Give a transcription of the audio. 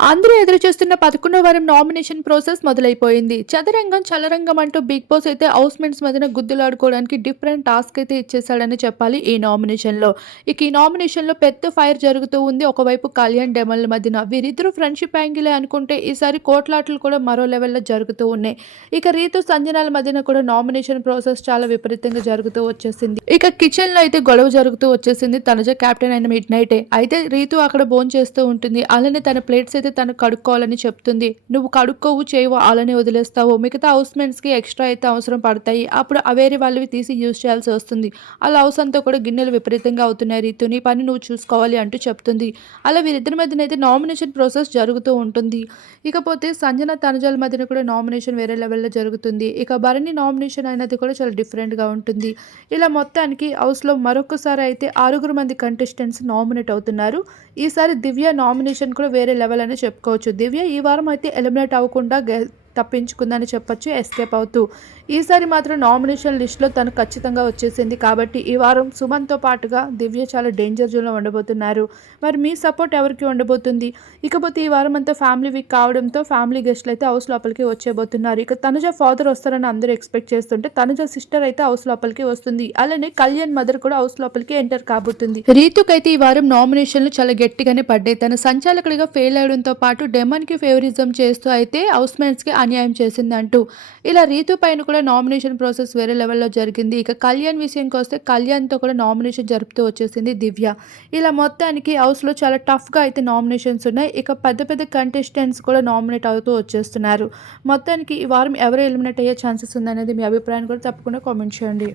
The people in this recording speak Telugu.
అందరూ ఎదురు చూస్తున్న పదకొండో వారం నామినేషన్ ప్రాసెస్ మొదలైపోయింది. చదరంగం చలరంగం అంటూ బిగ్ బాస్ అయితే హౌస్ మేట్స్ మధ్యన గుద్దులాడుకోవడానికి డిఫరెంట్ టాస్క్ అయితే ఇచ్చేసాడని చెప్పాలి ఈ నామినేషన్లో. ఇక ఈ నామినేషన్లో పెద్ద ఫైర్ జరుగుతూ ఉంది. ఒకవైపు కళ్యాణ్ డెమల్ మధ్యన. వీరిద్దరూ ఫ్రెండ్షిప్ యాంగిలే అనుకుంటే ఈసారి కోట్లాటలు కూడా మరో లెవెల్లో జరుగుతూ ఉన్నాయి. ఇక రీతు సంజనాల మధ్యన కూడా నామినేషన్ ప్రాసెస్ చాలా విపరీతంగా జరుగుతూ వచ్చేసింది. ఇక కిచెన్లో అయితే గొడవ జరుగుతూ వచ్చేసింది. తనజ కెప్టెన్ అయిన మిడ్ నైటే. అయితే రీతు అక్కడ బోన్ చేస్తూ ఉంటుంది. అలానే తన ప్లేట్స్ అయితే తను కడుక్కోవాలని చెప్తుంది. నువ్వు కడుక్కోవు చేయవు అలానే వదిలేస్తావు. మిగతా హౌస్కి ఎక్స్ట్రా అయితే అవసరం పడతాయి. అప్పుడు అవేరే వాళ్ళవి తీసి యూజ్ చేయాల్సి వస్తుంది. అలా హౌస్ అంతా కూడా గిన్నెలు విపరీతంగా అవుతున్నాయి రీతు. నీ పని నువ్వు చూసుకోవాలి అంటూ చెప్తుంది. అలా వీరిద్దరి మధ్యన అయితే నామినేషన్ ప్రాసెస్ జరుగుతూ ఉంటుంది. ఇకపోతే సంజన తనజల మధ్యన కూడా నామినేషన్ వేరే లెవెల్లో జరుగుతుంది. ఇక భరణి నామినేషన్ అయినది కూడా చాలా డిఫరెంట్గా ఉంటుంది. ఇలా మొత్తానికి హౌస్లో మరొకసారి అయితే ఆరుగురు మంది కంటెస్టెంట్స్ నామినేట్ అవుతున్నారు. ఈసారి దివ్య నామినేషన్ కూడా వేరే లెవెల్ అని చెప్పుకోవచ్చు. దివ్య ఈ వారం అయితే ఎలిమినేట్ అవ్వకుండా గె- తప్పించుకుందని చెప్పొచ్చు ఎస్కేప్ అవుతూ. ఈసారి మాత్రం నామినేషన్ లిస్ట్లో తను ఖచ్చితంగా వచ్చేసింది కాబట్టి ఈ వారం సుమన్తో పాటుగా దివ్య చాలా డేంజర్ జోన్లో ఉండబోతున్నారు. మరి మీ సపోర్ట్ ఎవరికి ఉండబోతుంది? ఇకపోతే ఈ వారం అంతా ఫ్యామిలీ వీక్ కావడంతో ఫ్యామిలీ గెస్ట్లు అయితే హౌస్ లోపలికి వచ్చేబోతున్నారు ఇక తనుజ ఫాదర్ వస్తారని అందరూ ఎక్స్పెక్ట్ చేస్తుంటే తనుజ సిస్టర్ అయితే హౌస్ లోపలికి వస్తుంది. అలానే కళ్యాణ్ మదర్ కూడా హౌస్ లోపలికి ఎంటర్ కాబోతుంది. రీతుకైతే ఈ వారం నామినేషన్లు చాలా గట్టిగానే పడ్డాయి. తన సంచాలకుడిగా ఫెయిల్ అవడంతో పాటు డెమన్కి ఫేవరిజం చేస్తూ అయితే హౌస్ మేట్స్కి అన్యాయం చేసింది అంటూ ఇలా రీతు పైన కూడా నామినేషన్ ప్రాసెస్ వేరే లెవెల్లో జరిగింది. ఇక కళ్యాణ్ విషయంకి వస్తే కళ్యాణ్తో కూడా నామినేషన్ జరుపుతూ వచ్చేసింది దివ్య. ఇలా మొత్తానికి హౌస్లో చాలా టఫ్గా అయితే నామినేషన్స్ ఉన్నాయి. ఇక పెద్ద పెద్ద కంటెస్టెంట్స్ కూడా నామినేట్ అవుతూ వచ్చేస్తున్నారు. మొత్తానికి ఈ వారం ఎవరు ఎలిమినేట్ అయ్యే ఛాన్సెస్ ఉందనేది మీ అభిప్రాయం కూడా తప్పకుండా కామెంట్ చేయండి.